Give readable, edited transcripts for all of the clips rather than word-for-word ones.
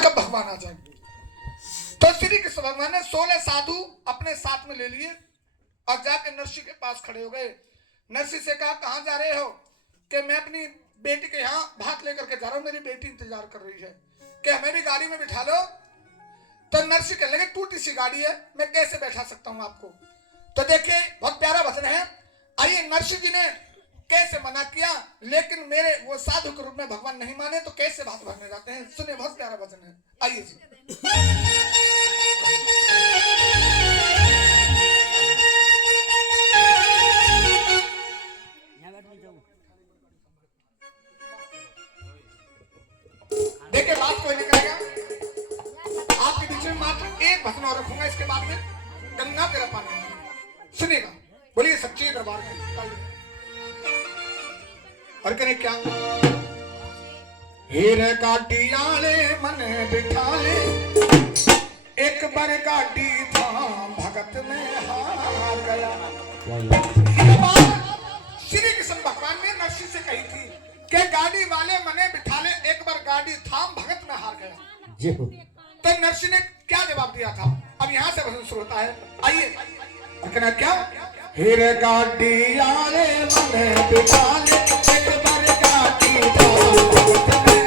कब भगवान आ जाएंगे। तो श्री कृष्ण भगवान ने 16 साधु अपने साथ में ले लिए और जाके नरसी के पास खड़े हो गए। नरसी से कहा कहां जा रहे हो? कि मैं अपनी बेटी के यहाँ भात लेकर के जा रहा हूं, मेरी बेटी इंतजार कर रही है, कि हमें भी गाड़ी में बिठा लो। तो नरसी कहने लगे टूटी सी गाड़ी है, मैं कैसे बैठा सकता हूं आपको। तो देखिए बहुत प्यारा वचन है। आइए नरसी जी ने कैसे मना किया, लेकिन मेरे वो साधु के रूप में भगवान नहीं माने तो कैसे बात भरने जाते हैं। सुनिए बहुत प्यारा वचन है। आइए जी। देखिए बात कोई नहीं करेगा, आपके बीच में मात्र एक भजन और रखूंगा, इसके बाद में गंगा तेरा पानी सुनेगा। बोलिए सच्चे दरबार में। और करें क्या? हीरे गाड़ियाले मन बिठाले, एक बार गाड़ी था भगत में हार गया। ये बात श्री कृष्ण भगवान ने नरसी से कही थी कि गाड़ी वाले मने बिठाले, एक बार गाड़ी थाम भगत में हार गया। तो नरसी ने क्या जवाब दिया था? अब यहाँ से भजन शुरू होता है। आइए कहना क्या? हीरे गाड़ी आले मन बिठाले, एक बार गाड़ी थाम भगत में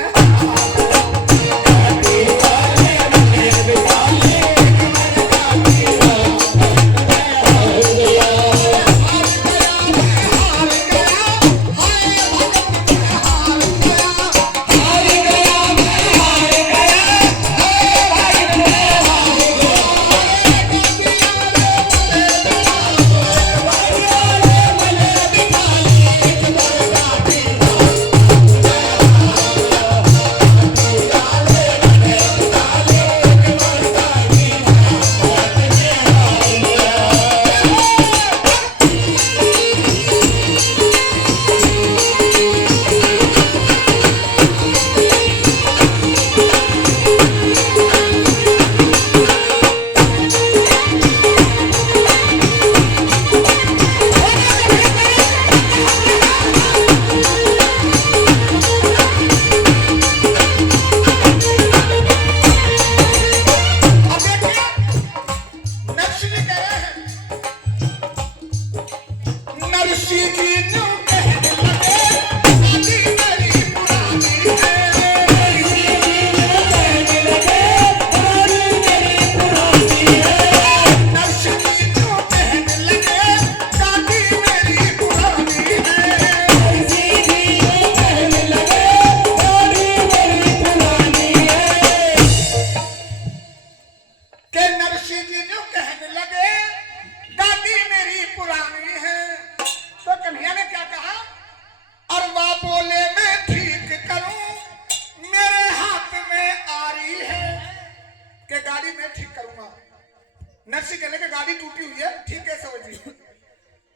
नरसी कहने की गाड़ी टूटी हुई है, ठीक है समझिए।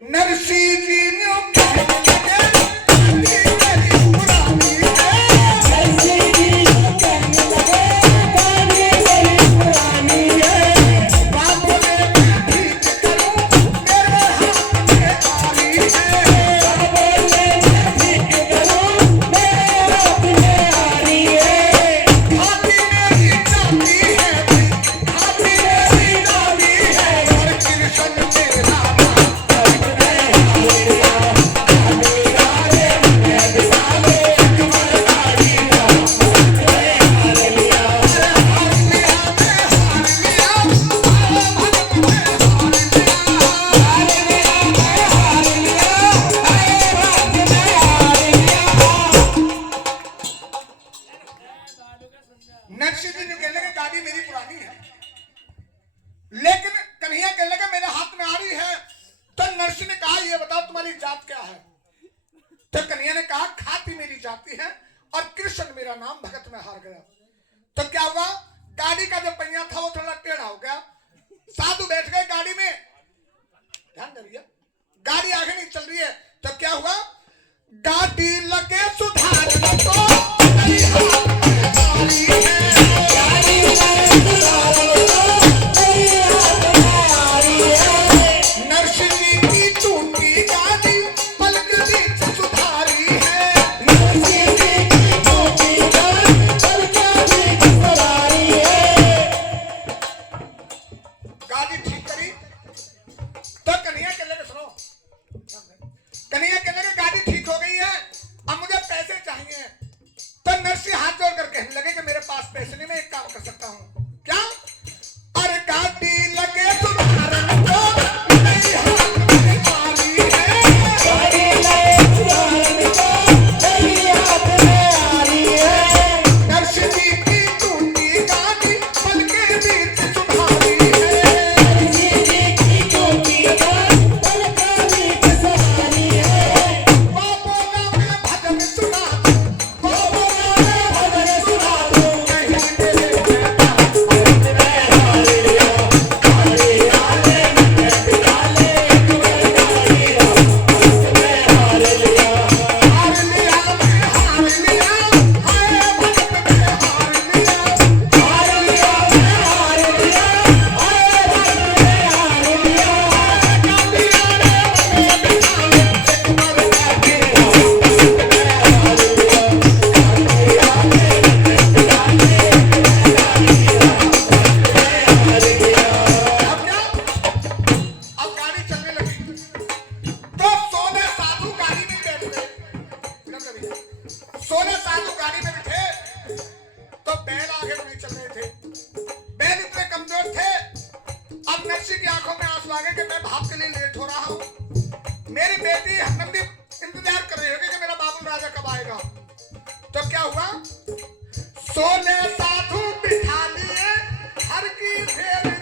नरसी जी ने आगे नहीं चल रहे थे। बैल इतने कमजोर थे। अब नरसी की आंखों में आंसू आ गए कि मैं भाप के लिए लेट हो रहा हूँ। मेरी बेटी हरनंदी इंतजार कर रही होगी कि मेरा बाबुल राजा कब आएगा। तो क्या हुआ, 16 साधु बिठा लिए हर की फेर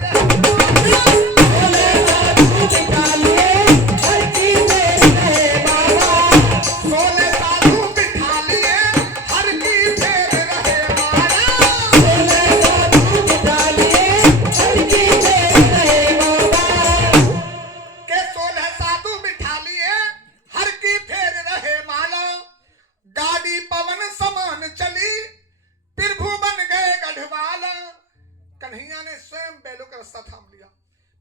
कन्हैया ने स्वयं बैलों का रास्ता थाम लिया।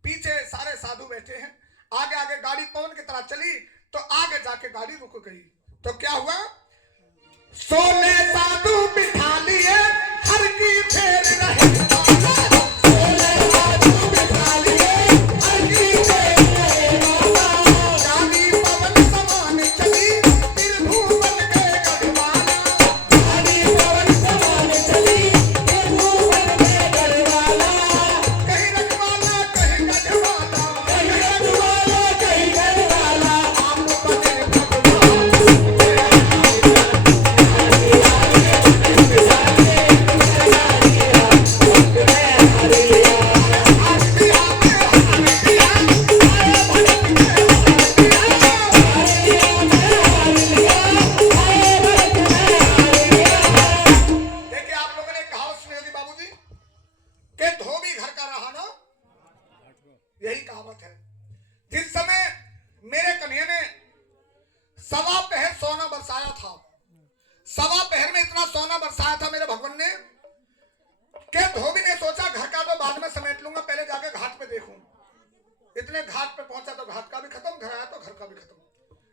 पीछे सारे साधु बैठे हैं। आगे आगे गाड़ी पवन की तरह चली तो आगे जाके गाड़ी रुक गई। तो क्या हुआ, 16 साधु बिठा लिए हर की फेर रहे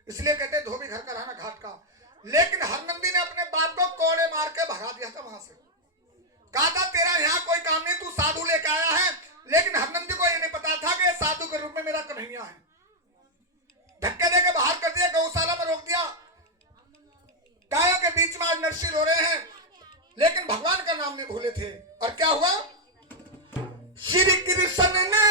इसलिए कहते हैं धोबी घर का रहना घाट का। लेकिन हरनंदी ने अपने बाप को कोड़े मार के भगा दिया था वहां से। कहा था तेरा यहाँ कोई काम नहीं, तू साधु लेके आया है। लेकिन हरनंदी को ये नहीं पता था कि साधु के रूप में मेरा कन्हैया है। धक्के देके बाहर कर दिया, गौशाला में रोक दिया। गायों के बीच में आज नरसी रो रहे हैं, लेकिन भगवान का नाम नहीं भूले थे। और क्या हुआ, श्री कृष्ण ने